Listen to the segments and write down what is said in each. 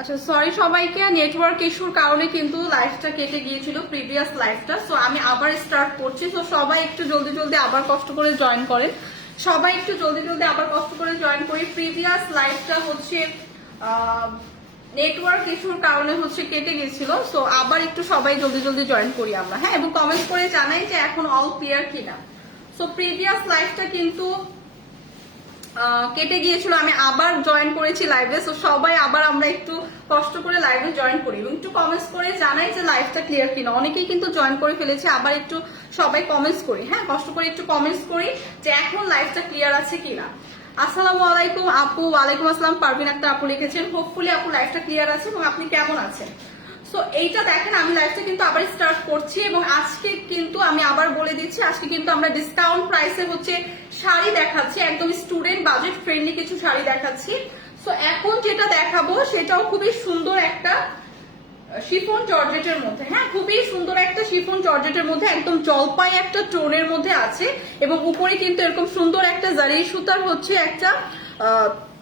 আচ্ছা সরি সবাইকে নেটওয়ার্ক ইস্যুর কারণে কিন্তু লাইফটা কেটে গিয়েছিল প্রিভিয়াস লাইফটা সো আমি আবার স্টার্ট করছি। সো সবাই একটু জলদি জলদি আবার কষ্ট করে জয়েন করেন। সবাই একটু জলদি জলদি আবার কষ্ট করে জয়েন করি। প্রিভিয়াস লাইফটা হচ্ছে নেটওয়ার্ক ইস্যুর কারণে হচ্ছে কেটে গেছিল সো আবার একটু সবাই জলদি জলদি জয়েন করি আমরা। হ্যাঁ এবং কমেন্ট করে জানাই যে এখন অল ক্লিয়ার কিনা। সো প্রিভিয়াস লাইফটা কিন্তু কেটে গিয়েছিল, আমি আবার জয়েন করেছি লাইভে সো সবাই আবার আমরা একটু কষ্ট করে লাইভে জয়েন করি। এবং একটু কমেন্টস করে জানাই যে লাইভটা ক্লিয়ার কিনা। অনেকেই কিন্তু জয়েন করে ফেলেছে, আবার একটু সবাই কমেন্টস করি। হ্যাঁ কষ্ট করে একটু কমেন্টস করি যে এখন লাইভটা ক্লিয়ার আছে কিনা। আসসালামু আলাইকুম আপু, ওয়ালাইকুম আসসালাম। পারভিন একটা আপু লিখেছেন হোপফুলি আপু লাইভটা ক্লিয়ার আছে এবং আপনি কেমন আছেন? সো এইটা দেখেন, আমি লাইফটা কিন্তু আবার স্টার্ট করছি এবং আজকে কিন্তু আমি আবার বলে দিচ্ছি, আজকে কিন্তু আমরা ডিসকাউন্ট প্রাইসে হচ্ছে শাড়ি দেখাচ্ছি, একদম স্টুডেন্ট বাজেট ফ্রেন্ডলি কিছু শাড়ি দেখাচ্ছি। সো এখন যেটা দেখাবো, সেটাও খুবই সুন্দর একটা শিফন জর্জেটের মধ্যে হ্যাঁ খুবই সুন্দর একটা শিফন জর্জেটের মধ্যে, একদম জলপাই একটা টোনের মধ্যে আছে এবং উপরে কিন্তু এরকম সুন্দর একটা জারি সুতার হচ্ছে একটা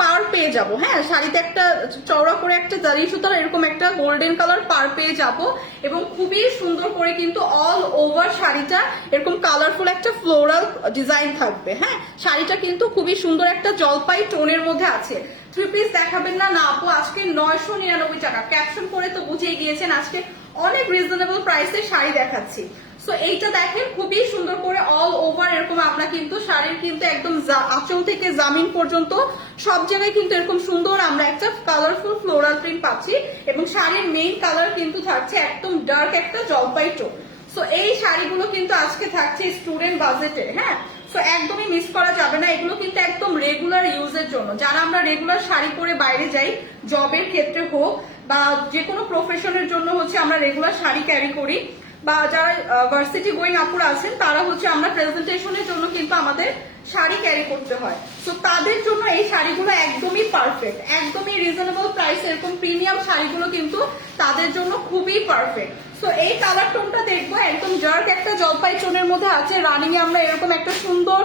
পার পেয়ে যাব। হ্যাঁ শাড়িতে একটা চওড়া করে একটা জারি সুতার, এরকম একটা গোল্ডেন কালার পার পেয়ে যাব। এবং খুবই সুন্দর করে কিন্তু অল ওভার শাড়িটা, এরকম কালারফুল একটা ফ্লোরাল ডিজাইন থাকবে। হ্যাঁ শাড়িটা কিন্তু খুবই সুন্দর একটা জলপাই টোনের মধ্যে আছে। থ্রি পিস দেখাবেন না না আপু, আজকে নয়শো নিরানব্বই টাকা। ক্যাপশন করে তো বুঝেই গিয়েছেন, আজকে অনেক রিজনেবল প্রাইসে শাড়ি দেখাচ্ছি। সো এইটা দেখেন, খুবই সুন্দর করে অল ওভার এরকম আমরা কিন্তু শাড়ির কিন্তু একদম আঁচল থেকে জামিন পর্যন্ত সব জায়গায় কিন্তু এরকম সুন্দর আমরা একটা কালারফুল ফ্লোরাল প্রিন্ট পাচ্ছি। এবং শাড়ির মেইন কালার কিন্তু থাকছে একদম ডার্ক একটা জলপাই টোন। সো এই শাড়িগুলো কিন্তু আজকে থাকছে স্টুডেন্ট বাজেটে হ্যাঁ? সো একদমই মিস করা যাবে না। এগুলো কিন্তু একদম রেগুলার ইউজের জন্য। যারা আমরা রেগুলার শাড়ি পরে বাইরে যাই জবের ক্ষেত্রে হোক বা যে কোনো প্রফেশনের জন্য হচ্ছে আমরা রেগুলার শাড়ি ক্যারি করি। বা যারা ভার্সিটি গোয়িং আপুরা আছেন, তারা হচ্ছে আমরা প্রেজেন্টেশনের জন্য কিন্তু আমাদের শাড়ি ক্যারি করতে হয়। তো তাদের জন্য এই শাড়িগুলো একদমই পারফেক্ট একদমই রিজনেবল প্রাইস এরকম প্রিমিয়াম শাড়িগুলো কিন্তু তাদের জন্য খুবই পারফেক্ট তো এই কালার টোনটা দেখব, একদম জার্ক একটা জলপাই টোনের মধ্যে আছে রানিং এ আমরা এরকম একটা সুন্দর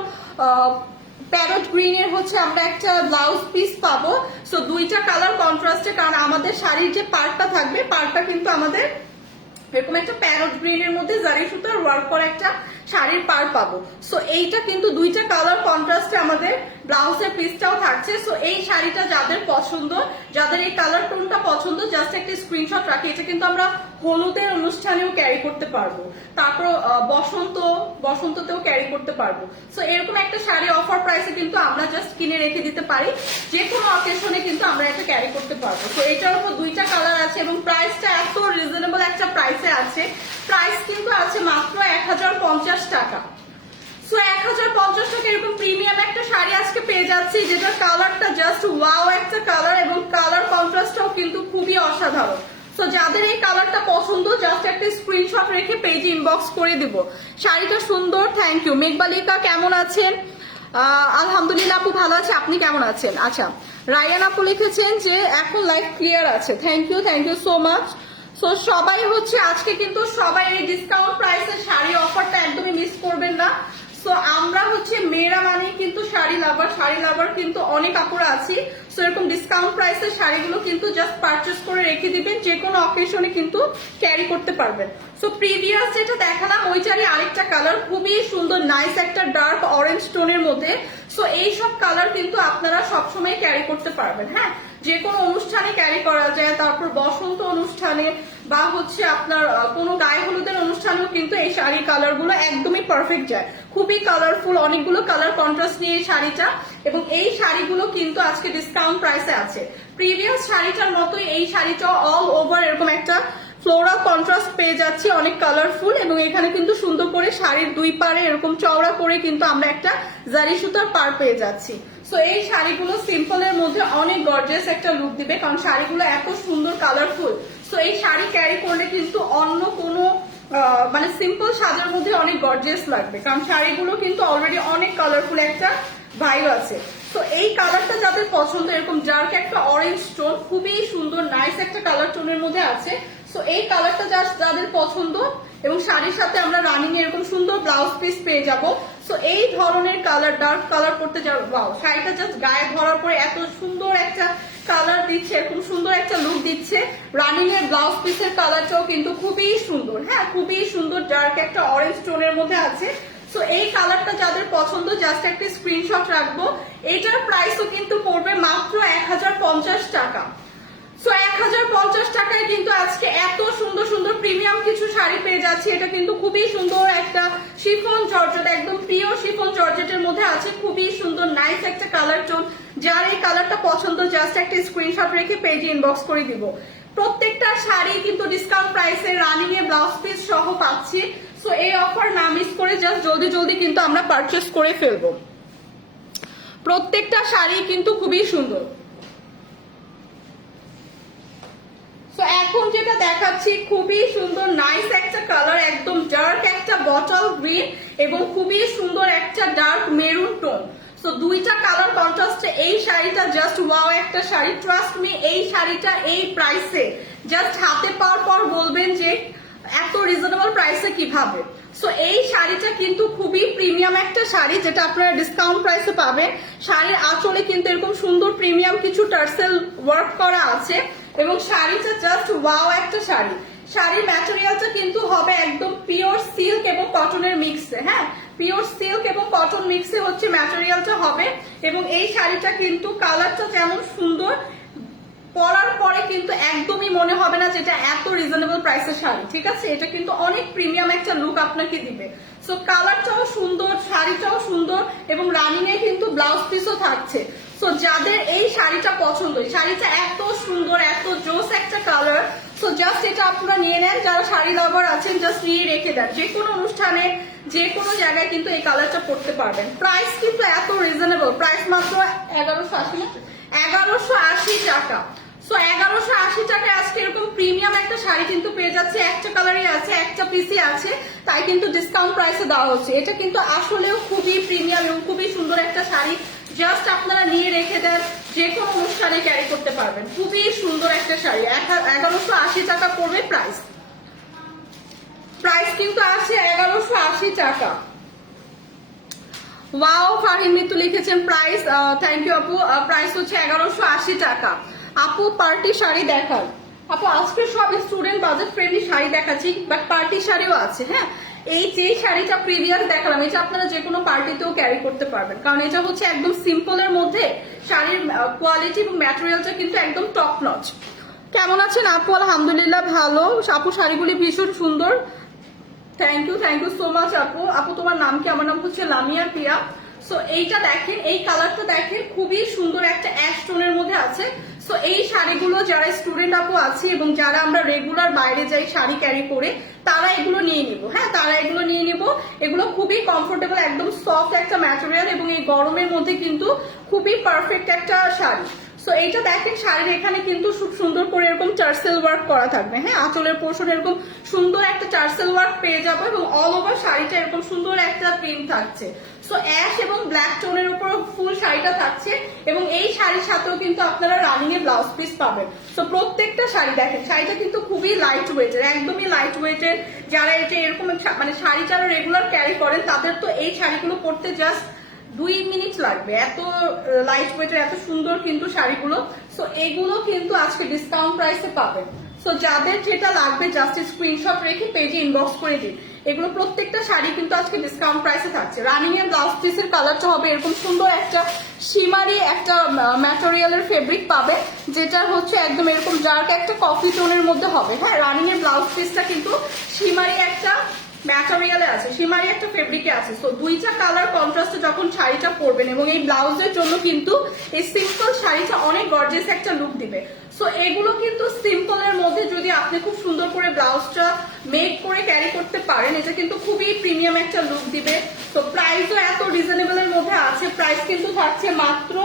প্যারট গ্রিন এর হচ্ছে আমরা একটা ব্লাউজ পিস পাবো। সো দুইটা কালার কন্ট্রাস্টে কারণ আমাদের শাড়ির যে পার্টটা থাকবে পার্টটা কিন্তু আমাদের এরকম একটা প্যারট গ্রিন এর মধ্যে জারি সুতার ওয়ার্ক করা একটা শাড়ির পার পাবো। সো এইটা কিন্তু দুইটা কালার কন্ট্রাস্টে আমাদের ব্লাউজের পিসটাও থাকছে। সো এই শাড়িটা যাদের পছন্দ, যাদের এই কালার টোনটা পছন্দ জাস্ট একটা স্ক্রিনশট রাখি। এটা কিন্তু আমরা হলুদের অনুষ্ঠানেও ক্যারি করতে পারব। তারপর বসন্ত, বসন্ততেও ক্যারি করতে পারব। সো এরকম একটা শাড়ি অফার প্রাইসে কিন্তু আমরা জাস্ট কিনে রেখে দিতে পারি। যে কোনো অকেশনে কিন্তু আমরা এটা ক্যারি করতে পারব। তো এটার উপর দুইটা কালার আছে এবং প্রাইসটা এত রিজনেবল একটা প্রাইসে আছে। প্রাইস কিন্তু আছে মাত্র এক হাজার পঞ্চাশ টাকা। সো এক হাজার পঞ্চাশ টাকা এরকম প্রিমিয়াম একটা শাড়ি আজকে পেয়ে যাচ্ছি, যেটার কালারটা জাস্ট ওয়াও একটা কালার এবং কালার কন্ট্রাস্টটাও কিন্তু খুবই অসাধারণ। সো যাদের এই কালারটা পছন্দ জাস্ট একটা স্ক্রিনশট রেখে পেজে ইনবক্স করে দিব। শাড়িটা সুন্দর থ্যাংক ইউ মেঘবালিকা, কেমন আছেন? আলহামদুলিল্লাহ, আপু ভালো আছে, আপনি কেমন আছেন? আচ্ছা রায়ান আপু লিখেছেন যে, এখন লাইফ ক্লিয়ার আছে। Thank you thank you so much so সবাই হচ্ছে, আজকে কিন্তু সবাই এই ডিসকাউন্ট প্রাইসের শাড়ি অফারটা একদমই মিস করবেন না। সো আমরা হচ্ছে মেয়েরা মানে কিন্তু শাড়ি লাভার শাড়ি লাভার কিন্তু অনেক কাপড় আছি। সো এরকম ডিসকাউন্ট প্রাইসের শাড়িগুলো কিন্তু জাস্ট পারচেস করে রেখে দিবেন, যে কোনো অকেশনে কিন্তু ক্যারি করতে পারবেন। সো প্রিভিয়াস যেটা দেখালাম ওই ওইটারই আরেকটা কালার খুবই সুন্দর নাইস একটা ডার্ক অরেঞ্জ টোনের মধ্যে। সো এই সব কালার কিন্তু আপনারা সবসময় ক্যারি করতে পারবেন হ্যাঁ? যে কোনো অনুষ্ঠানে ক্যারি করা যায়, তারপর বসন্ত অনুষ্ঠানে বা হচ্ছে আপনার কোনো গায়ে হলুদের অনুষ্ঠানেও কিন্তু এই শাড়ি কালারগুলো একদমই পারফেক্ট যায়। খুবই কালারফুল অনেকগুলো কালার কন্ট্রাস্ট নিয়ে এই শাড়িটা। এবং এই শাড়িগুলো কিন্তু আজকে ডিসকাউন্ট প্রাইসে আছে। প্রিভিয়াস শাড়িটার মতোই এই শাড়িটা অল ওভার এরকম একটা ফ্লোরাল কন্ট্রাস্ট পেয়ে যাচ্ছি, অনেক কালারফুল এবং এখানে কিন্তু সুন্দর করে শাড়ির দুই পারে এরকম চওড়া করে কিন্তু আমরা একটা জারি সুতার পার পেয়ে যাচ্ছি। সো এই শাড়িগুলো সিম্পলের মধ্যে অনেক গর্জিয়াস একটা লুক দিবে কারণ শাড়িগুলো এত সুন্দর কালারফুল সো এই শাড়ি ক্যারি করলে কিন্তু অন্য কোনো মানে সিম্পল সাজার মধ্যে অনেক গর্জিয়াস লাগবে। কারণ শাড়িগুলো কিন্তু অলরেডি অনেক কালারফুল একটা ভাইব আছে। তো এই কালারটা যাদের পছন্দ, এরকম জার্ক একটা অরেঞ্জ টোন খুবই সুন্দর নাইস একটা কালার টোনের মধ্যে আছে। সো এই কালারটা জাস্ট যাদের পছন্দ এবং শাড়ির সাথে আমরা রানিং এরকম সুন্দর ব্লাউজ পিস পেয়ে যাব। সো এই ধরনের কালার ডার্ক কালার করতে যাব শাড়িটা জাস্ট গায়ে ধরার পরে এত সুন্দর একটা কালার দিচ্ছে, এরকম সুন্দর একটা লুক দিচ্ছে। রানিং এর ব্লাউজ পিসের কালারটাও কিন্তু খুবই সুন্দর। হ্যাঁ খুবই সুন্দর ডার্ক একটা অরেঞ্জ টোনের মধ্যে আছে। সো এই কালারটা যাদের পছন্দ জাস্ট একটা স্ক্রিনশট রাখব। এটার প্রাইসও কিন্তু পড়বে মাত্র এক হাজার পঞ্চাশ টাকা। সো এক হাজার পঞ্চাশ টাকায় কিন্তু আজকে এত সুন্দর সুন্দর প্রিমিয়াম কিছু শাড়ি পেয়ে যাচ্ছি। এটা কিন্তু খুবই সুন্দর একটা শিফন জর্জেট একদম পিওর শিফন জর্জেটের মধ্যে আছে। খুবই সুন্দর নাইস একটা কালার টোন যার এই কালারটা পছন্দ জাস্ট একটা স্ক্রিনশট রেখে পেজে ইনবক্স করে দিব। প্রত্যেকটা শাড়ি কিন্তু ডিসকাউন্ট প্রাইসে রানিং এ ব্লাউজ পিস সহ পাচ্ছি। সো এই অফার না মিস করে জাস্ট জলদি জলদি কিন্তু আমরা পারচেস করে ফেলব। প্রত্যেকটা শাড়ি কিন্তু খুবই সুন্দর। তো এখন যেটা দেখাচ্ছি, খুবই সুন্দর নাইস একটা কালার একদম ডার্ক একটা বটল গ্রিন এবং খুবই সুন্দর একটা ডার্ক মেরুন টোন সো দুইটা কালার কন্ট্রাস্টে এই শাড়িটা জাস্ট ওয়াও একটা শাড়ি। ট্রাস্ট মি এই শাড়িটা এই প্রাইসে জাস্ট হাতে পাওয়ার পর বলবেন যে এত রিজনেবল প্রাইসে কীভাবে? সো এই শাড়িটা কিন্তু খুবই প্রিমিয়াম একটা শাড়ি, যেটা আপনারা ডিসকাউন্ট প্রাইসে পাবেন। শাড়ির আঁচলে কিন্তু এরকম সুন্দর প্রিমিয়াম কিছু টার্সেল ওয়ার্ক করা আছে। এবং শাড়িটা জাস্ট ওয়াও একটা শাড়ি। শাড়ির ম্যাটেরিয়ালটা কিন্তু হবে একদম পিওর সিল্ক এবং কটনের মিক্সে হ্যাঁ? পিওর সিল্ক এবং কটন মিক্সে হচ্ছে ম্যাটেরিয়ালটা হবে এবং এই শাড়িটা কিন্তু কালারটা যেমন সুন্দর, পরার পরে কিন্তু একদমই মনে হবে না যেটা এত রিজনেবল প্রাইসের শাড়ি, ঠিক আছে? এটা কিন্তু অনেক প্রিমিয়াম একটা লুক আপনাকে দিবে। সো কালারটাও সুন্দর, শাড়িটাও সুন্দর এবং রানিং এ কিন্তু ব্লাউজ পিসও থাকছে। সো যাদের এই শাড়িটা পছন্দ শাড়িটা এত সুন্দর, এত জোস একটা কালার সো জাস্ট এটা আপনারা নিয়ে নেন, যারা শাড়ি লাভার আছেন জাস্ট নিয়ে রেখে দেন। যে কোনো অনুষ্ঠানে, যে কোনো জায়গায় কিন্তু এই কালারটা পড়তে পারবেন। প্রাইস কিন্তু এত রিজনেবল প্রাইস মাত্র এগারোশো আশি এগারোশো আশি টাকা। সো এগারোশো আশি টাকায় আজকে এরকম প্রিমিয়াম একটা শাড়ি কিন্তু পেয়ে যাচ্ছে। একটা কালারই আছে, একটা পিসি আছে, তাই কিন্তু ডিসকাউন্ট প্রাইসে দেওয়া হচ্ছে। এটা কিন্তু আসলেও খুবই প্রিমিয়াম এবং খুবই সুন্দর একটা শাড়ি। জাস্ট আপনারা নিয়ে রেখে দেন যে কোনো অনুষ্ঠানে ক্যারি করতে পারবেন। খুবই সুন্দর একটা শাড়ি এগারোশো আশি টাকা পড়বে প্রাইস প্রাইস কিন্তু আছে এগারোশো আশি টাকা। ওয়াও ফাহিম মিতু লিখেছেন প্রাইস থ্যাংক ইউ আপু। প্রাইস হচ্ছে এগারোশো আশি টাকা। আপু পার্টি শাড়ি দেখান। আপু, আজকে সব স্টুডেন্ট বাজেট ফ্রেন্ডলি শাড়ি দেখাচ্ছি বাট পার্টি শাড়িও আছে হ্যাঁ? এই যে শাড়িটা প্রিভিয়াস দেখালাম, এটা আপনারা যে কোনো পার্টিতেও ক্যারি করতে পারবেন। কারণ এটা হচ্ছে একদম সিম্পলের মধ্যে শাড়ির কোয়ালিটি এবং ম্যাটেরিয়ালটা কিন্তু একদম টপ নচ কেমন আছেন আপু? আলহামদুলিল্লাহ ভালো। আপু, শাড়িগুলি ভীষণ সুন্দর। Thank you thank you so much আপু। আপু, তোমার নাম কি? আমার নাম হচ্ছে লামিয়া প্রিয়া। সো এইটা দেখেন, এই কালারটা দেখেন, খুবই সুন্দর একটা অ্যাশ টোনের মধ্যে আছে। সো এই শাড়িগুলো যারা স্টুডেন্ট আপু আছে এবং যারা আমরা রেগুলার বাইরে যাই শাড়ি ক্যারি করে, তারা এগুলো নিয়ে নিব। হ্যাঁ তারা এগুলো নিয়ে নিব। এগুলো খুবই কমফোর্টেবল একদম সফট একটা ম্যাটেরিয়াল এবং এই গরমের মধ্যে কিন্তু খুবই পারফেক্ট একটা শাড়ি। সো এইটা দেখেন শাড়ির এখানে কিন্তু খুব সুন্দর করে এরকম টার্সেল ওয়ার্ক করা থাকবে। হ্যাঁ আঁচলের পোর্শন এরকম সুন্দর একটা টার্সেল ওয়ার্ক পেয়ে যাব এবং অল ওভার শাড়িটা এরকম সুন্দর একটা প্রিন্ট থাকছে। সো অ্যাশ এবং ব্ল্যাক টোনের উপর ফুল শাড়িটা থাকছে এবং এই শাড়ির সাথেও কিন্তু আপনারা রানিং এ ব্লাউজ পিস পাবেন। সো প্রত্যেকটা শাড়ি দেখেন, শাড়িটা কিন্তু খুবই লাইট ওয়েটের একদমই লাইট ওয়েটের যারা এটা এরকম মানে শাড়ি যারা রেগুলার ক্যারি করেন, তাদের তো এই শাড়িগুলো পরতে জাস্ট দুই মিনিট লাগবে। এত লাইট ওয়েটের এত সুন্দর কিন্তু শাড়িগুলো। সো এগুলো কিন্তু আজকে ডিসকাউন্ট প্রাইসে পাবেন। সো যাদের যেটা লাগবে জাস্ট স্ক্রিনশট রেখে পেজে ইনবক্স করে দিন। এগুলো প্রত্যেকটা শাড়ি কিন্তু আজকে ডিসকাউন্ট প্রাইসে থাকছে। রানিং এর ব্লাউজ পিসের কালারটা হবে এরকম সুন্দর একটা সীমারি, একটা ম্যাটেরিয়ালের ফেব্রিক পাবে যেটা হচ্ছে একদম এরকম ডার্ক একটা কফি টোনের মধ্যে হবে। হ্যাঁ রানিং এর ব্লাউজ পিসটা কিন্তু সীমারি একটা ম্যাটেরিয়ালে আছে, সীমারি একটা ফেব্রিকে আছে। তো দুইটা কালার কন্ট্রাস্টে যখন শাড়িটা পরবেন, এবং এই ব্লাউজের জন্য কিন্তু এই সিম্পল শাড়িটা অনেক গর্জেস একটা লুক দিবে। সো এগুলো কিন্তু সিম্পলের মধ্যে যদি আপনি খুব সুন্দর করে ব্লাউজটা মেক করে ক্যারি করতে পারেন, এটা কিন্তু খুবই প্রিমিয়াম একটা লুক দিবে। তো প্রাইসও এত রিজনেবল এর মধ্যে আছে প্রাইস কিন্তু থাকছে মাত্র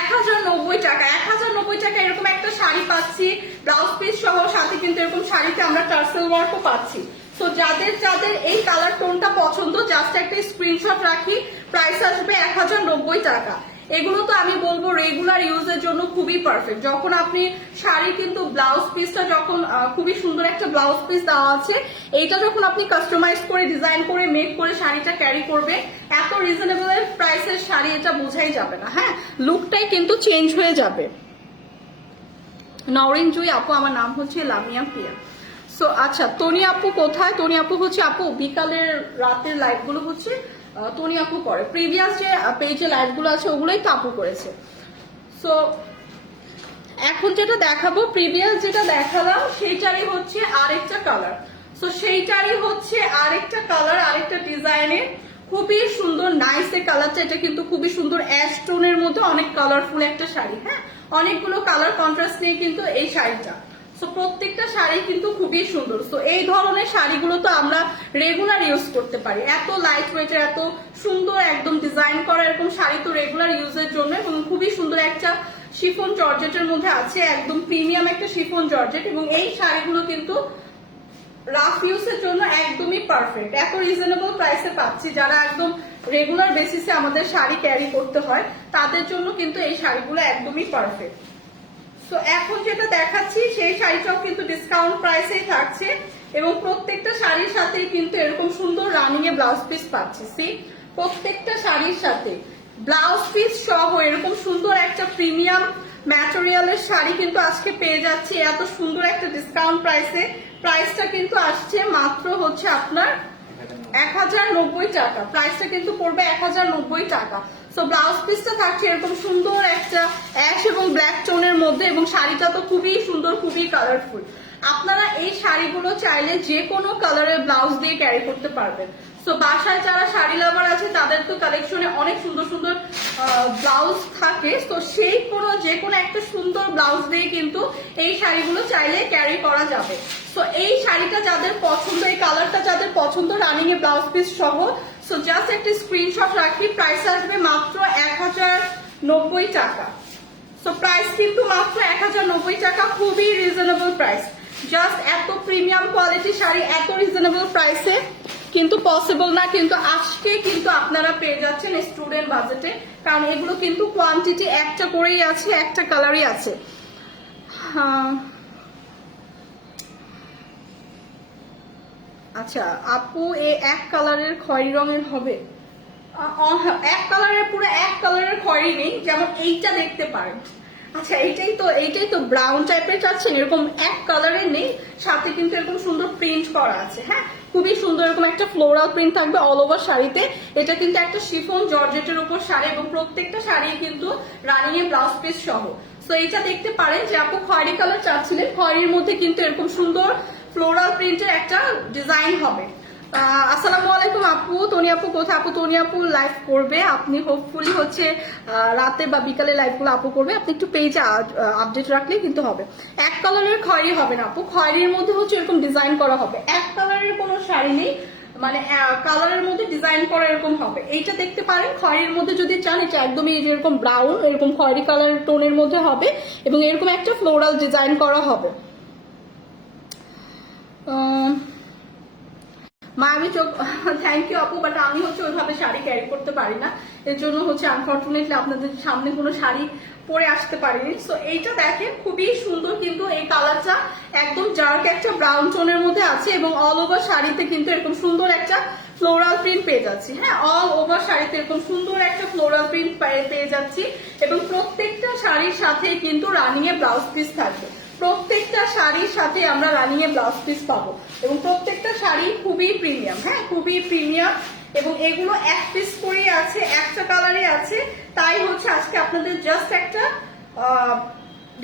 এক হাজার নব্বই টাকা। এক হাজার নব্বই টাকা এরকম একটা শাড়ি পাচ্ছি, ব্লাউজ পিস সহ সাথে কিন্তু এরকম শাড়িতে আমরা টার্সেল ওয়ার্কও পাচ্ছি। তো যাদের যাদের এই কালার টোনটা পছন্দ জাস্ট একটা স্ক্রিনশট রাখি প্রাইস আসবে এক হাজার নব্বই টাকা। এগুলো তো আমি বলব রেগুলার ইউজের জন্য খুবই পারফেক্ট যখন আপনি শাড়ি কিন্তু ব্লাউজ পিসটা যখন খুবই সুন্দর একটা ব্লাউজ পিস দেওয়া আছে, এইটা যখন আপনি কাস্টমাইজ করে ডিজাইন করে মেক করে শাড়িটা ক্যারি করবে এত রিজনেবল প্রাইসের শাড়ি এটা বোঝাই যাবে না। হ্যাঁ লুকটাই কিন্তু চেঞ্জ হয়ে যাবে। নরেন জুই আপু, আমার নাম হচ্ছে লামিয়া পিয়া সো আচ্ছা তনি আপু কোথায়? তনি আপু হচ্ছে আপু, বিকালের রাতের লাইভগুলো হচ্ছে তনি আপু করে প্রিভিয়াস যে পেজে লাইভগুলো আছে, ওগুলোই তো আপু করেছে। সো এখন যেটা দেখাবো প্রিভিয়াস যেটা দেখালাম, সেইটারই হচ্ছে আরেকটা কালার সো সেইটারই হচ্ছে আরেকটা কালার আরেকটা ডিজাইনের খুবই সুন্দর নাইস এর কালারটা এটা কিন্তু খুবই সুন্দর অ্যাশ টোনের মধ্যে অনেক কালারফুল একটা শাড়ি হ্যাঁ? অনেকগুলো কালার কন্ট্রাস্ট নিয়ে কিন্তু এই শাড়িটা। সো প্রত্যেকটা শাড়ি কিন্তু খুবই সুন্দর। সো এই ধরনের শাড়িগুলো তো আমরা রেগুলার ইউজ করতে পারি। এত লাইট ওয়েটের এত সুন্দর একদম ডিজাইন করা এরকম শাড়ি তো রেগুলার ইউজের জন্য এবং খুবই সুন্দর একটা শিফন জর্জেটের মধ্যে আছে, একদম প্রিমিয়াম একটা শিফন জর্জেট এবং এই শাড়িগুলো কিন্তু রাফ ইউজের জন্য একদমই পারফেক্ট এত রিজনেবল প্রাইসে পাচ্ছি যারা একদম রেগুলার বেসিসে আমাদের শাড়ি ক্যারি করতে হয়, তাদের জন্য কিন্তু এই শাড়িগুলো একদমই পারফেক্ট তো এখন যেটা দেখাচ্ছি, সেই শাড়িটাও কিন্তু ডিসকাউন্ট প্রাইসেই থাকছে এবং প্রত্যেকটা শাড়ির সাথেই কিন্তু এরকম সুন্দর রানিং এ ব্লাউজ পিস পাচ্ছি। সি প্রত্যেকটা শাড়ির সাথে। ব্লাউজ পিস সহ এরকম সুন্দর একটা প্রিমিয়াম ম্যাটেরিয়ালের শাড়ি কিন্তু আজকে পেয়ে যাচ্ছি। এত সুন্দর একটা ডিসকাউন্ট প্রাইসে প্রাইসটা কিন্তু আসছে মাত্র হচ্ছে আপনার এক হাজার নব্বই টাকা। প্রাইসটা কিন্তু পড়বে এক হাজার নব্বই টাকা। সো ব্লাউজ পিসটা থাকছে এরকম সুন্দর একটা অ্যাশ এবং ব্ল্যাক টোনের মধ্যে এবং শাড়িটা তো খুবই সুন্দর, খুবই কালারফুল আপনারা এই শাড়িগুলো চাইলে যে কোনো কালারের ব্লাউজ দিয়ে ক্যারি করতে পারবেন। সো বাসায় যারা শাড়ি লাভার আছে, তাদের তো কালেকশনে অনেক সুন্দর সুন্দর ব্লাউজ থাকে। তো সেই কোনো যে কোনো একটা সুন্দর ব্লাউজ দিয়ে কিন্তু এই শাড়িগুলো চাইলে ক্যারি করা যাবে। সো এই শাড়িটা যাদের পছন্দ, এই কালারটা যাদের পছন্দ রানিং এ ব্লাউজ পিস সহ সো জাস্ট একটা স্ক্রিনশট রাখি প্রাইস আসবে মাত্র এক হাজার নব্বই টাকা। সো প্রাইস কিন্তু মাত্র এক হাজার নব্বই টাকা, খুবই রিজনেবল প্রাইস জাস্ট এত প্রিমিয়াম কোয়ালিটি শাড়ি, এত রিজনেবল প্রাইসে কিন্তু পসিবল না, কিন্তু আজকে কিন্তু আপনারা পেয়ে যাচ্ছেন স্টুডেন্ট বাজেটে কারণ এগুলো কিন্তু কোয়ান্টিটি একটা করেই আছে, একটা কালারই আছে। হ্যাঁ। আচ্ছা আপু, এ এক কালারের খয়েরি রঙের হবে। এক কালারের, পুরো এক কালারের খয়েরি নেই, যেমন এইটা দেখতে পারেন। আচ্ছা এইটাই তো এইটাই তো ব্রাউন টাইপের চাচ্ছেন, এরকম এক কালারের নেই, সাথে কিন্তু এরকম সুন্দর প্রিন্ট করা আছে হ্যাঁ? খুবই সুন্দর এরকম একটা ফ্লোরাল প্রিন্ট থাকবে অল ওভার শাড়িতে। এটা কিন্তু একটা শিফন জর্জেটের উপর শাড়ি এবং প্রত্যেকটা শাড়ি কিন্তু রানিং এ ব্লাউজ পিস সহ। তো এইটা দেখতে পারেন যে আপু খয়েরি কালার চাচ্ছিলেন। খয়েরির মধ্যে কিন্তু এরকম সুন্দর ফ্লোরাল প্রিন্টের একটা ডিজাইন হবে। আসসালামু আলাইকুম আপু, তনি আপু কোথায়? আপু, তনি আপু লাইভ করবে। আপনি হোপফুলি হচ্ছে রাতে বা বিকালে লাইভগুলো আপু করবে। আপনি একটু পেজে আপডেট রাখলেই কিন্তু হবে। এক কালারের খয়েরি হবে না আপু। খয়েরির মধ্যে হচ্ছে এরকম ডিজাইন করা হবে। এক কালারের কোনো শাড়ি নেই। মানে কালারের মধ্যে ডিজাইন করা এরকম হবে। এইটা দেখতে পারেন। খয়েরির মধ্যে যদি চান, এটা একদমই এই যে এরকম ব্রাউন এরকম খয়েরি কালার টোনের মধ্যে হবে এবং এরকম একটা ফ্লোরাল ডিজাইন করা হবে। মায়াবী চোখ থ্যাংক ইউ আপু বাট আমি হচ্ছে ওইভাবে শাড়ি ক্যারি করতে পারি না। এর জন্য হচ্ছে আনফর্চুনেটলি আপনাদের সামনে কোনো শাড়ি পরে আসতে পারিনি। সো এইটা দেখেন, খুবই সুন্দর কিন্তু এই কালারটা একদম ডার্ক একটা ব্রাউন টোনের মধ্যে আছে এবং অল ওভার শাড়িতে কিন্তু এরকম সুন্দর একটা ফ্লোরাল প্রিন্ট পেয়ে যাচ্ছি। হ্যাঁ অল ওভার শাড়িতে এরকম সুন্দর একটা ফ্লোরাল প্রিন্ট পেয়ে যাচ্ছি এবং প্রত্যেকটা শাড়ির সাথে কিন্তু রানিং এ ব্লাউজ পিস থাকবে। প্রত্যেকটা শাড়ির সাথে আমরা রানিং এ ব্লাউজ পিস পাবো। এবং প্রত্যেকটা শাড়ি খুবই প্রিমিয়াম হ্যাঁ খুবই প্রিমিয়াম এবং এগুলো এক পিস করেই আছে, একটা কালারে আছে। তাই হচ্ছে আজকে আপনাদের জাস্ট একটা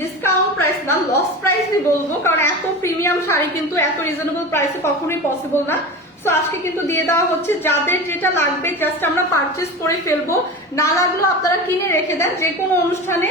ডিসকাউন্ট প্রাইস না লস প্রাইসই বলব, কারণ এত প্রিমিয়াম শাড়ি কিন্তু এত রিজনেবল প্রাইসে কখনোই পসিবল না। সো আজকে কিন্তু দিয়ে দেওয়া হচ্ছে, যাদের যেটা লাগবে জাস্ট আমরা পারচেস করে ফেলব। না লাগলেও আপনারা কিনে রেখে দেন যে কোনো অনুষ্ঠানে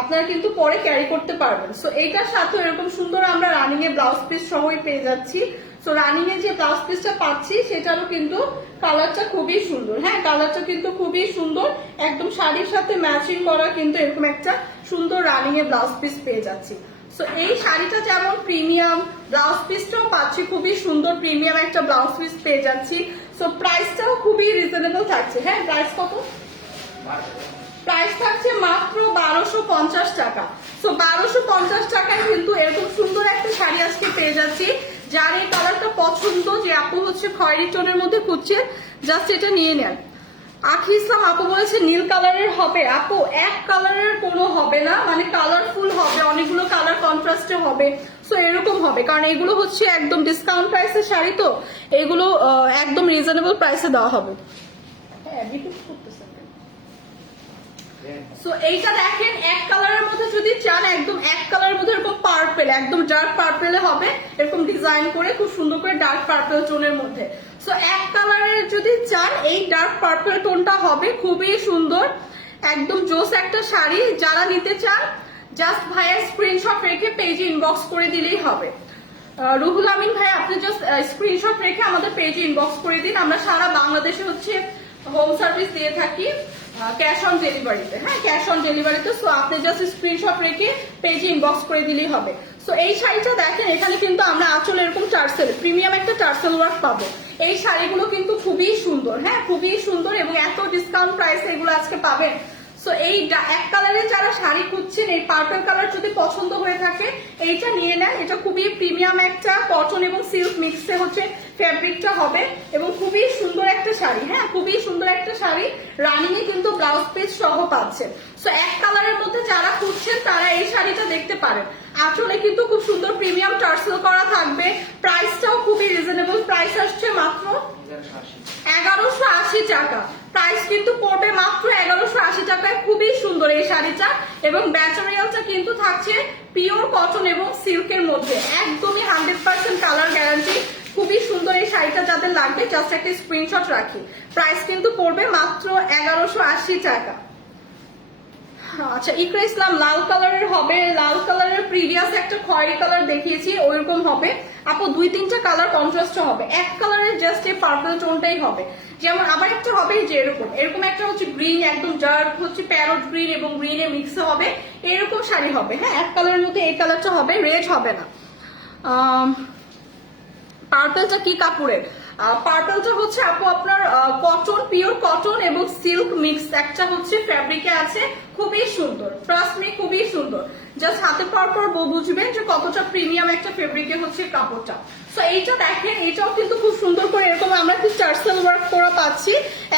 আপনারা কিন্তু পরে ক্যারি করতে পারবেন। সো এইটার সাথে এরকম সুন্দর আমরা রানিং এ ব্লাউজ পিস সহই পেয়ে যাচ্ছি। সো রানিং এ যে ব্লাউজ পিসটা পাচ্ছি, সেটারও কিন্তু কালারটা খুবই সুন্দর। হ্যাঁ কালারটা কিন্তু খুবই সুন্দর। একদম শাড়ির সাথে ম্যাচিং করা কিন্তু এরকম একটা সুন্দর রানিং এ ব্লাউজ পিস পেয়ে যাচ্ছি। সো এই শাড়িটা যেমন প্রিমিয়াম ব্লাউজ পিসটাও পাচ্ছি, খুবই সুন্দর প্রিমিয়াম একটা ব্লাউজ পিস পেয়ে যাচ্ছি। সো প্রাইসটাও খুবই রিজনেবল থাকছে। হ্যাঁ প্রাইস কত? প্রাইস থাকছে মাত্র বারোশো পঞ্চাশ টাকা। তো বারোশো পঞ্চাশ টাকায় কিন্তু এরকম সুন্দর একটা শাড়ি আজকে পেয়ে যাচ্ছি। যার এই কালারটা পছন্দ, যে আপু হচ্ছে খয়েরি টোনের মধ্যে খুঁজছে জাস্ট এটা নিয়ে নেন। আখি ইসলাম আপু বলেছে, নীল কালারের হবে। আপু, এক কালারের কোনো হবে না মানে কালারফুল হবে, অনেকগুলো কালার কন্ট্রাস্টে হবে। সো এরকম হবে। কারণ এগুলো হচ্ছে একদম ডিসকাউন্ট প্রাইসের শাড়ি তো, এগুলো একদম রিজনেবল প্রাইসে দেওয়া হবে। হ্যাঁ? সো এইটা দেখেন, এক কালারের মধ্যে যদি চান, একদম এক কালারের মধ্যে এরকম পার্পেল একদম ডার্ক পার্পেলে হবে। এরকম ডিজাইন করে, খুব সুন্দর করে ডার্ক পার্পেল টোনের মধ্যে। সো এক কালারের যদি চান, এই ডার্ক পার্পেল টোনটা হবে, খুবই সুন্দর। একদম জোস একটা শাড়ি, যারা নিতে চান জাস্ট ভাইয়া স্ক্রিনশট রেখে পেজে ইনবক্স করে দিলেই হবে। রুহুল আমিন ভাই, আপনি জাস্ট স্ক্রিনশট রেখে আমাদের পেজে ইনবক্স করে দিন। আমরা সারা বাংলাদেশে হচ্ছে হোম সার্ভিস দিয়ে থাকি। ক্যাশ অন ডেলিভারিতে হ্যাঁ ক্যাশ অন ডেলিভারিতে সো আপনি জাস্ট স্ক্রিনশট রেখে পেজে ইনবক্স করে দিলেই হবে। সো এই শাড়িটা দেখেন, এখানে কিন্তু আমরা আসলে এরকম টার্সেল প্রিমিয়াম একটা টার্সেল ওয়ার্ক পাবো। এই শাড়িগুলো কিন্তু খুবই সুন্দর হ্যাঁ খুবই সুন্দর এবং এত ডিসকাউন্ট প্রাইসে এগুলো আজকে পাবেন। সো এই এক কালারের যারা শাড়ি খুঁজছেন, এই পার্পল কালার যদি পছন্দ হয়ে থাকে, এইটা নিয়ে নেন। এটা খুবই প্রিমিয়াম একটা কটন এবং সিল্ক মিক্সে হচ্ছে ফ্যাব্রিকটা হবে এবং খুবই সুন্দর একটা শাড়ি হ্যাঁ? খুবই সুন্দর একটা শাড়ি। রানিং এ কিন্তু ব্লাউজ পিস সহ পাচ্ছেন। সো এক কালারের মধ্যে যারা খুঁজছেন, তারা এই শাড়িটা দেখতে পারেন। আসলে কিন্তু খুব সুন্দর প্রিমিয়াম টার্সেল করা থাকবে। প্রাইসটাও খুবই রিজনেবল প্রাইস আসছে মাত্র এগারোশো আশি টাকা। প্রাইস কিন্তু পড়বে মাত্র এগারোশো আশি টাকায় খুবই সুন্দর এই শাড়িটা এবং ম্যাটেরিয়ালটা কিন্তু থাকছে পিওর কটন এবং সিল্কের মধ্যে। একদমই হান্ড্রেড পার্সেন্ট কালার গ্যারান্টি খুবই সুন্দর এই শাড়িটা যাদের লাগবে জাস্ট একটা স্ক্রিনশট রাখি। প্রাইস কিন্তু পড়বে মাত্র এগারোশো আশি টাকা। আচ্ছা ইকরা ইসলাম, লাল কালারের হবে, লাল কালারের প্রিভিয়াস একটা খয়েরি কালার দেখিয়েছি, ওইরকম হবে। আপু, দুই তিনটা কালার কন্ট্রাস্ট হবে। এক কালারের জাস্ট এই পার্পল টোনটাই হবে। যেমন আবার একটা হবে যে এরকম। এরকম একটা হচ্ছে গ্রিন একদম ডার্ক হচ্ছে প্যারট গ্রিন এবং গ্রিনে মিক্স হবে। এরকম শাড়ি হবে হ্যাঁ? এক কালারের মধ্যে এই কালারটা হবে রেড হবে না। পার্পলটা কি কাপড়ের? পার্পলটা হচ্ছে আপু আপনার কটন পিওর কটন এবং সিল্ক মিক্স একটা হচ্ছে ফ্যাব্রিকে আছে। খুবই সুন্দর ট্রাস্ট মি খুবই সুন্দর। জাস্ট হাতে পাওয়ার পর বুঝবেন যে কতটা প্রিমিয়াম একটা ফেব্রিকে হচ্ছে কাপড়টা। সো এইটা দেখেন, এটাও কিন্তু খুব সুন্দর করে এরকম আমরা একটু চার্সেল ওয়ার্ক করা পাচ্ছি।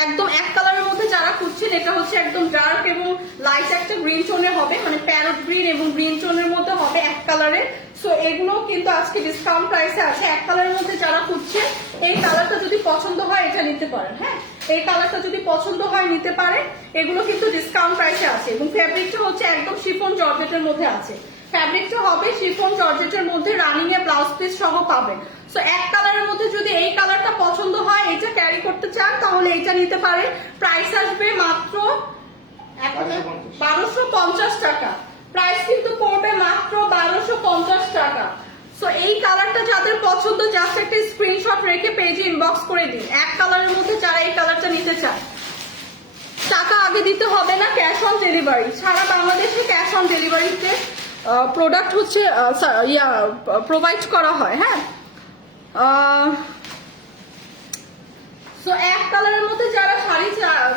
একদম এক কালারের মধ্যে যারা খুঁজছেন, এটা হচ্ছে একদম ডার্ক এবং লাইট একটা গ্রিন টোনের হবে মানে প্যারট গ্রিন এবং গ্রিন টোনের মধ্যে হবে এক কালারের সো এগুলো কিন্তু আজকে ডিসকাউন্ট প্রাইসে আছে। এক কালারের মধ্যে যারা খুঁজছে এই কালারটা যদি পছন্দ হয়, এটা নিতে পারেন হ্যাঁ? এই কালারটা যদি পছন্দ হয় নিতে পারে এগুলো কিন্তু ডিসকাউন্ট প্রাইসে আছে এবং ফ্যাব্রিকটা হচ্ছে একদম শিফন জর্জেটের মধ্যে আছে। ফ্যাব্রিকটা হবে শিফন জর্জেটের মধ্যে রানিং এ ব্লাউজ পিস সহ পাবেন। সো এক কালারের মধ্যে যদি এই কালারটা পছন্দ হয় এটা ক্যারি করতে চান তাহলে এটা নিতে পারে। প্রাইস আসবে মাত্র বারোশো পঞ্চাশ। টাকা। প্রাইস কিন্তু পড়বে মাত্র বারোশো পঞ্চাশ টাকা। সো এই কালারটা যাদের পছন্দ জাস্ট একটা স্ক্রিনশট রেখে পেজে ইনবক্স করে দিন। এক কালারের মধ্যে যারা এই কালারটা নিতে চায় টাকা আগে দিতে হবে না ক্যাশ অন ডেলিভারি সারা বাংলাদেশে ক্যাশ অন ডেলিভারিতে প্রোডাক্ট হচ্ছে ইয়া প্রোভাইড করা হয় হ্যাঁ? সো এক কালারের মধ্যে যারা শাড়ি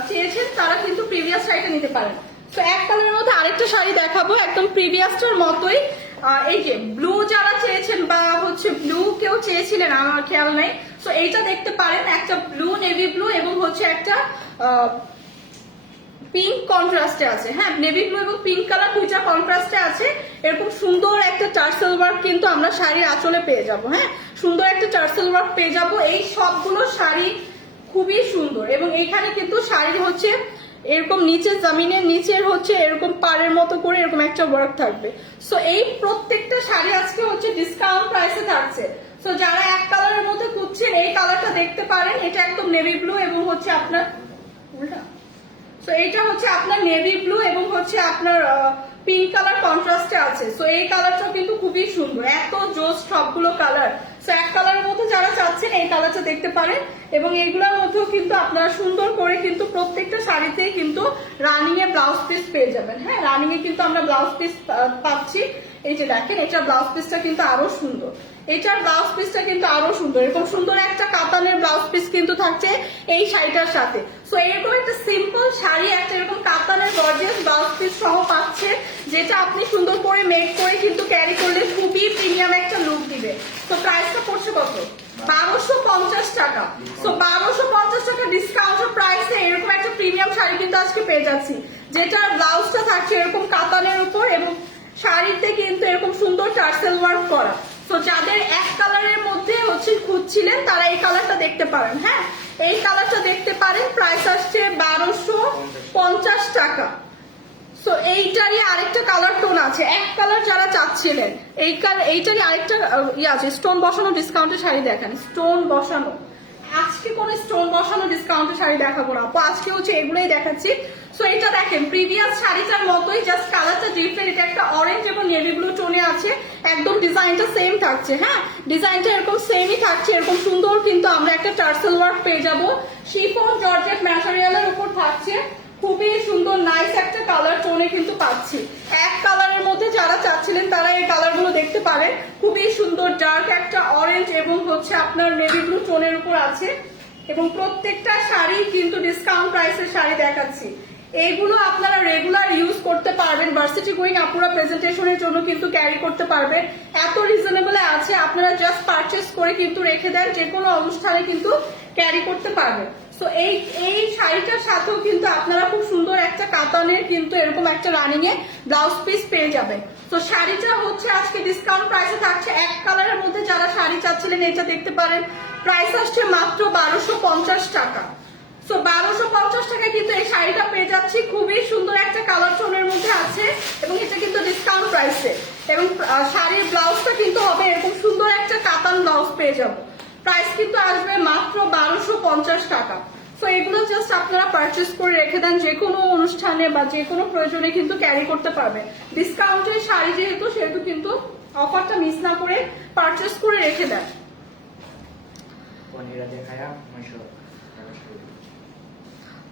চেয়েছেন, তারা কিন্তু প্রিভিয়াস শাড়িটা নিতে পারেন। তো এক কালারের মধ্যে আরেকটা শাড়ি দেখাবো, একদম প্রিভিয়াসটার মতোই। এই যে ব্লু যারা চেয়েছেন বা হচ্ছে ব্লু কেউ চেয়েছিলেন, আমার খেয়াল নাই। তো এইটা দেখতে পারেন, একটা ব্লু নেভি ব্লু এবং হচ্ছে একটা পিঙ্ক কন্ট্রাস্টে আছে। হ্যাঁ নেভি ব্লু এবং পিঙ্ক কালার দুইটা কন্ট্রাস্টে আছে। এরকম সুন্দর একটা টার্সেল ওয়ার্ক কিন্তু আমরা শাড়ির আঁচলে পেয়ে যাব হ্যাঁ? সুন্দর একটা টার্সেল ওয়ার্ক পেয়ে যাব। এই সবগুলো শাড়ি খুবই সুন্দর এবং এখানে কিন্তু শাড়ির হচ্ছে এরকম নিচে জামিনের নিচের হচ্ছে এরকম পাড়ের মতো করে এরকম একটা ওয়ার্ক থাকবে। সো এই প্রত্যেকটা শাড়ি আজকে হচ্ছে ডিসকাউন্ট প্রাইসে থাকছে। সো যারা এক কালারের মধ্যে খুঁজছেন, এই কালারটা দেখতে পারেন। এটা একদম নেভি ব্লু এবং হচ্ছে আপনার উল্টা। সো এইটা হচ্ছে আপনার নেভি ব্লু এবং হচ্ছে আপনার পিঙ্ক কালার কন্ট্রাস্টে আছে। সো এই কালারটা কিন্তু খুবই সুন্দর। এত জোস সবগুলো কালার সো এক কালারের মধ্যে যারা কালারটা দেখতে পারেন। এবং এইগুলোর মধ্যেও কিন্তু আপনারা সুন্দর করে কিন্তু প্রত্যেকটা শাড়িতেই কিন্তু রানিং এ ব্লাউজ পিস পেয়ে যাবেন। হ্যাঁ রানিং এ কিন্তু আমরা ব্লাউজ পিস পাচ্ছি। এই যে দেখেন এটা ব্লাউজ পিসটা কিন্তু আরও সুন্দর। এটার ব্লাউজ পিসটা কিন্তু আরও সুন্দর। এরকম সুন্দর একটা কাতানের ব্লাউজ পিস কিন্তু থাকছে এই শাড়িটার সাথে। সো এরকম একটা সিম্পল শাড়ি, একটা এরকম কাতানের গর্জিয়াস ব্লাউজ পিস সহ পাচ্ছে, যেটা আপনি সুন্দর করে মেক করে কিন্তু ক্যারি করলে খুবই প্রিমিয়াম একটা লুক দিবে। তো প্রাইসটা পড়ছে কত? বারোশো পঞ্চাশ টাকা। তো বারোশো পঞ্চাশ টাকা ডিসকাউন্টের প্রাইসে এরকম একটা প্রিমিয়াম শাড়ি কিন্তু আজকে পেয়ে যাচ্ছি। যেটার ব্লাউজটা থাকছে এরকম কাতানের উপর এবং শাড়িতে কিন্তু এরকম সুন্দর টার্সেল ওয়ার্ক করা। তো যাদের এক কালারের মধ্যে হচ্ছে খুঁজছিলেন, তারা এই কালারটা দেখতে পারেন হ্যাঁ? এই কালারটা দেখতে পারেন প্রাইস আসছে বারোশো পঞ্চাশ টাকা। সো এইটারই আরেকটা কালার টোন আছে। এক কালার যারা চাচ্ছিলেন, এই কালার এইটারই আরেকটা ইয়ে আছে স্টোন বসানো ডিসকাউন্টের শাড়ি দেখেন। স্টোন বসানো। আজকে কোনো স্টোন বসানো ডিসকাউন্টের শাড়ি দেখাবো না। আজকে হচ্ছে এগুলোই দেখাচ্ছি। সো এটা দেখেন প্রিভিয়াস শাড়িটার মতোই জাস্ট কালারটা ডিফারেন্ট এটা একটা অরেঞ্জ এবং নেভি ব্লু টোনে আছে। একদম ডিজাইনটা সেম থাকছে হ্যাঁ? ডিজাইনটা এরকম সেমই থাকছে, এরকম সুন্দর কিন্তু আমরা একটা টার্সেল ওয়ার্ক পেয়ে যাব। শিফন জর্জেট ম্যাটেরিয়ালের উপর থাকছে। খুবই সুন্দর নাইস একটা কালার টোনে কিন্তু পাচ্ছি। এক কালারের মধ্যে যারা চাচ্ছিলেন, তারা এই কালারগুলো দেখতে পারেন। খুবই সুন্দর ডার্ক একটা অরেঞ্জ এবং হচ্ছে আপনার নেভি ব্লু টোনের উপর আছে। এবং প্রত্যেকটা শাড়ি কিন্তু ডিসকাউন্ট প্রাইসের শাড়ি দেখাচ্ছি। এইগুলো আপনারা রেগুলার ইউজ করতে পারবেন। ভার্সিটি গোয়িং আপুরা প্রেজেন্টেশনের জন্য কিন্তু ক্যারি করতে পারবেন। এত রিজনেবল আছে, আপনারা জাস্ট পারচেস করে কিন্তু রেখে দেন। যে কোনো অনুষ্ঠানে কিন্তু ক্যারি করতে পারবেন। সো এই এই শাড়িটার সাথেও কিন্তু আপনারা খুব সুন্দর একটা কাতানের কিন্তু এরকম একটা রানিং এ ব্লাউজ পিস পেয়ে যাবেন তো শাড়িটা হচ্ছে আজকে ডিসকাউন্ট প্রাইসে থাকছে। এক কালারের মধ্যে যারা শাড়ি চাচ্ছিলেন, এটা দেখতে পারেন। প্রাইস আসছে মাত্র বারোশো পঞ্চাশ টাকা। সো বারোশো পঞ্চাশ টাকায় কিন্তু এই শাড়িটা পেয়ে যাচ্ছি। খুবই সুন্দর একটা কালার টোনের মধ্যে আছে এবং এটা কিন্তু ডিসকাউন্ট প্রাইসে এবং শাড়ির ব্লাউজটা কিন্তু হবে এরকম সুন্দর একটা কাতান ব্লাউজ পেয়ে যাব। প্রাইস কিন্তু আসবে মাত্র বারোশো পঞ্চাশ টাকা। তো এগুলো জাস্ট আপনারা পারচেস করে রেখে দেন যে কোনো অনুষ্ঠানে বা যে কোনো প্রয়োজনে কিন্তু ক্যারি করতে পারবেন। ডিসকাউন্টের শাড়ি যেহেতু সেহেতু কিন্তু অফারটা মিস না করে পারচেস করে রেখে দেন।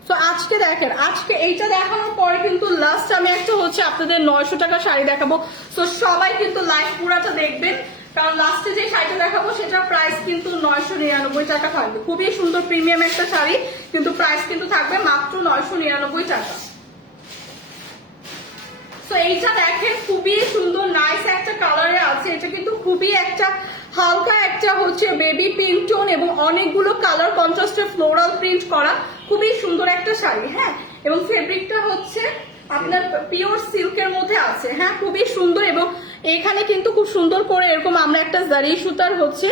তো আজকে দেখেন আজকে এইটা দেখানোর পরে কিন্তু লাস্ট আমি একটা হচ্ছে আপনাদের নয়শো টাকা শাড়ি দেখাবো। তো সবাই কিন্তু লাইভ পুরাটা দেখবেন। কারণ লাস্টে যে শাড়িটা দেখাবো, সেটার প্রাইস কিন্তু নয়শো নিরানব্বই টাকা থাকবে। খুবই সুন্দর প্রিমিয়াম একটা শাড়ি, কিন্তু প্রাইস কিন্তু থাকবে মাত্র নয়শো নিরানব্বই টাকা। তো এইটা দেখেন, খুবই সুন্দর নাইস একটা কালারে আছে। এটা কিন্তু খুবই একটা, হালকা একটা হচ্ছে বেবি পিঙ্ক টোন এবং অনেকগুলো কালার কন্ট্রাস্টের ফ্লোরাল প্রিন্ট করা খুবই সুন্দর একটা শাড়ি হ্যাঁ? এবং ফেব্রিকটা হচ্ছে আপনার পিওর সিল্কের মধ্যে আছে। হ্যাঁ খুবই সুন্দর এবং এখানে কিন্তু খুব সুন্দর করে এরকম আমরা একটা জারি সুতার হচ্ছে,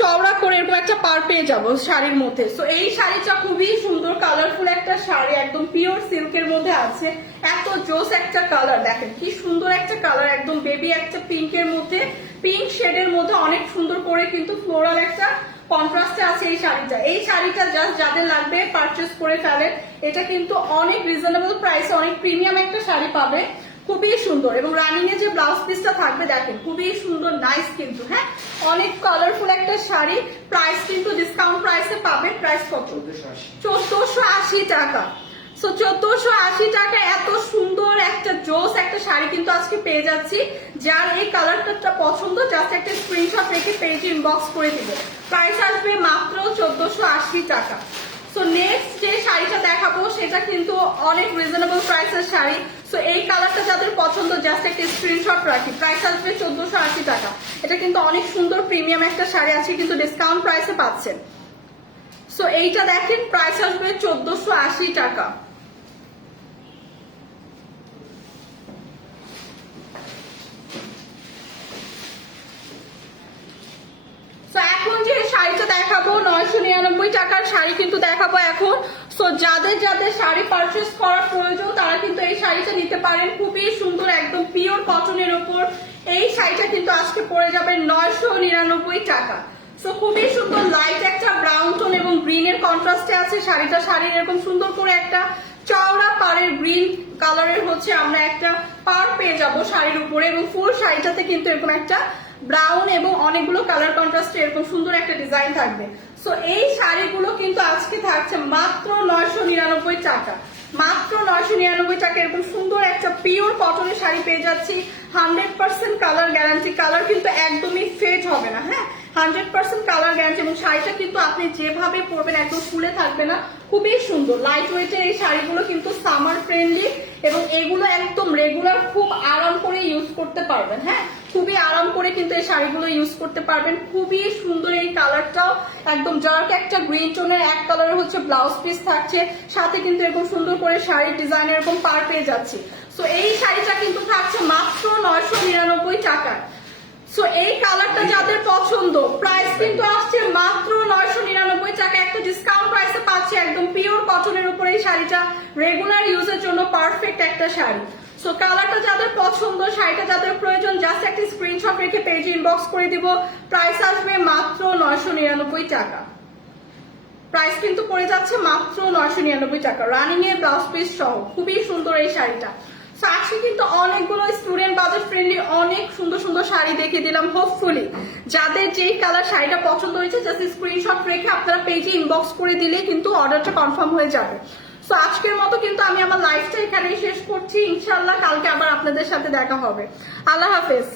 চওড়া করে এরকম একটা পার পেয়ে যাব শাড়ির মধ্যে। তো এই শাড়িটা খুবই সুন্দর কালারফুল একটা শাড়ি, একদম পিওর সিল্কের মধ্যে আছে। এত জোস একটা কালার দেখেন কি সুন্দর একটা কালার একদম বেবি একটা পিঙ্কের মধ্যে পিঙ্ক শেডের মধ্যে অনেক সুন্দর করে কিন্তু ফ্লোরাল একটা কন্ট্রাস্টে আছে এই শাড়িটা। এই শাড়িটা জাস্ট যাদের লাগবে পারচেস করে ফেলেন এটা কিন্তু অনেক রিজনেবল প্রাইসে অনেক প্রিমিয়াম একটা শাড়ি পাবে। খুবই সুন্দর এবং রানিং এ যে ব্লাউজ পিসটা থাকবে দেখেন খুবই সুন্দর নাইস কিন্তু হ্যাঁ? অনেক কালারফুল একটা শাড়ি। প্রাইস কিন্তু ডিসকাউন্ট প্রাইসে পাবে প্রাইস কত? চোদ্দশো আশি। চোদ্দশো আশি টাকা। সো চোদ্দশো আশি টাকা, এত সুন্দর একটা জোস, একটা শাড়ি কিন্তু আজকে পেয়ে যাচ্ছি। যার এই কালারটা পছন্দ জাস্ট একটা স্ক্রিনশট রেখে পেজে ইনবক্স করে দিবে। প্রাইস আসবে মাত্র চোদ্দশো আশি টাকা। সো নেক্সট যে শাড়িটা দেখাবো, সেটা কিন্তু অনেক রিজনেবল প্রাইসের শাড়ি। সো এই কালারটা যাদের পছন্দ জাস্ট একটা স্ক্রিনশট রাখি। প্রাইস আসবে চোদ্দশো আশি টাকা। এটা কিন্তু অনেক সুন্দর প্রিমিয়াম একটা শাড়ি আছে, কিন্তু ডিসকাউন্ট প্রাইসে পাচ্ছেন। সো এইটা দেখেন প্রাইস আসবে চোদ্দশো আশি টাকা তো এখন যে শাড়িটা দেখাবো নয়শো নিরানব্বই টাকার শাড়ি কিন্তু দেখাবো এখন। সো যাদের যাদের শাড়ি পারচেস করার প্রয়োজন, তারা কিন্তু এই শাড়িটা নিতে পারেন। খুবই সুন্দর, একদম পিওর কটনের উপর এই শাড়িটা কিন্তু আজকে পড়ে যাবে নয়শো নিরানব্বই টাকা। সো খুবই সুন্দর লাইট একটা ব্রাউন টোন এবং গ্রিনের কন্ট্রাস্টে আছে শাড়িটা। শাড়ির এরকম সুন্দর করে একটা চওড়া পাড়ের গ্রিন কালারের হচ্ছে আমরা একটা পার পেয়ে যাব শাড়ির উপরে এবং ফুল শাড়িটাতে কিন্তু এরকম একটা ব্রাউন এবং অনেকগুলো কালার কন্ট্রাস্ট এরকম সুন্দর একটা ডিজাইন থাকবে। সো এই শাড়িগুলো কিন্তু আজকে থাকছে মাত্র নয়শো নিরানব্বই টাকা। মাত্র নয়শো নিরানব্বই টাকা এরকম সুন্দর একটা পিওর কটনের শাড়ি পেয়ে যাচ্ছি। Hundred percent colour guarantee colour কিন্তু একদমই ফেড হবে না হ্যাঁ? হান্ড্রেড পার্সেন্ট কালার গ্যারান্টি এবং শাড়িটা কিন্তু আপনি যেভাবে পরবেন, একদম ফুলে থাকবে না। খুবই সুন্দর। লাইট ওয়েটের এই শাড়িগুলো কিন্তু সামার ফ্রেন্ডলি এবং এগুলো একদম রেগুলার খুব আরাম করে ইউজ করতে পারবেন হ্যাঁ? খুবই আরাম করে কিন্তু এই শাড়িগুলো ইউজ করতে পারবেন। খুবই সুন্দর এই কালারটাও একদম ডার্ক একটা গ্রিন টোনের এক কালারের হচ্ছে ব্লাউজ পিস থাকছে। সাথে কিন্তু এরকম সুন্দর করে শাড়ির ডিজাইন এরকম পার পেয়ে যাচ্ছি। সো এই শাড়িটা কিন্তু থাকছে মাত্র নয়শো নিরানব্বই টাকায়। সো এই কালারটা যাদের পছন্দ প্রাইস কিন্তু আসছে মাত্র নয়শো নিরানব্বই টাকা। একটা ডিসকাউন্ট প্রাইসে পাচ্ছে একদম পিওর কটনের উপরে এই শাড়িটা। রেগুলার ইউজের জন্য পারফেক্ট একটা শাড়ি। সো কালারটা যাদের পছন্দ, শাড়িটা যাদের প্রয়োজন জাস্ট একটা স্ক্রিনশট রেখে পেজে ইনবক্স করে দিব। প্রাইস আসবে মাত্র নয়শো নিরানব্বই টাকা। প্রাইস কিন্তু পড়ে যাচ্ছে মাত্র নয়শো নিরানব্বই টাকা। রানিং এর ব্লাউজ পিস সহ। খুবই সুন্দর এই শাড়িটা। So, কিন্তু অনেকগুলো স্টুডেন্ট বাজেট ফ্রেন্ডলি অনেক সুন্দর সুন্দর শাড়ি দেখে দিলাম হোপফুলি যাদের যেই কালার শাড়িটা পছন্দ হয়েছে জাস্ট স্ক্রিনশট রেখে আপনারা পেজে ইনবক্স করে দিলে কিন্তু অর্ডারটা কনফার্ম হয়ে যাবে। সো আজকের মতো কিন্তু আমি আমার লাইফটা এখানেই শেষ করছি। ইনশাল্লাহ কালকে আবার আপনাদের সাথে দেখা হবে। আল্লাহ হাফেজ।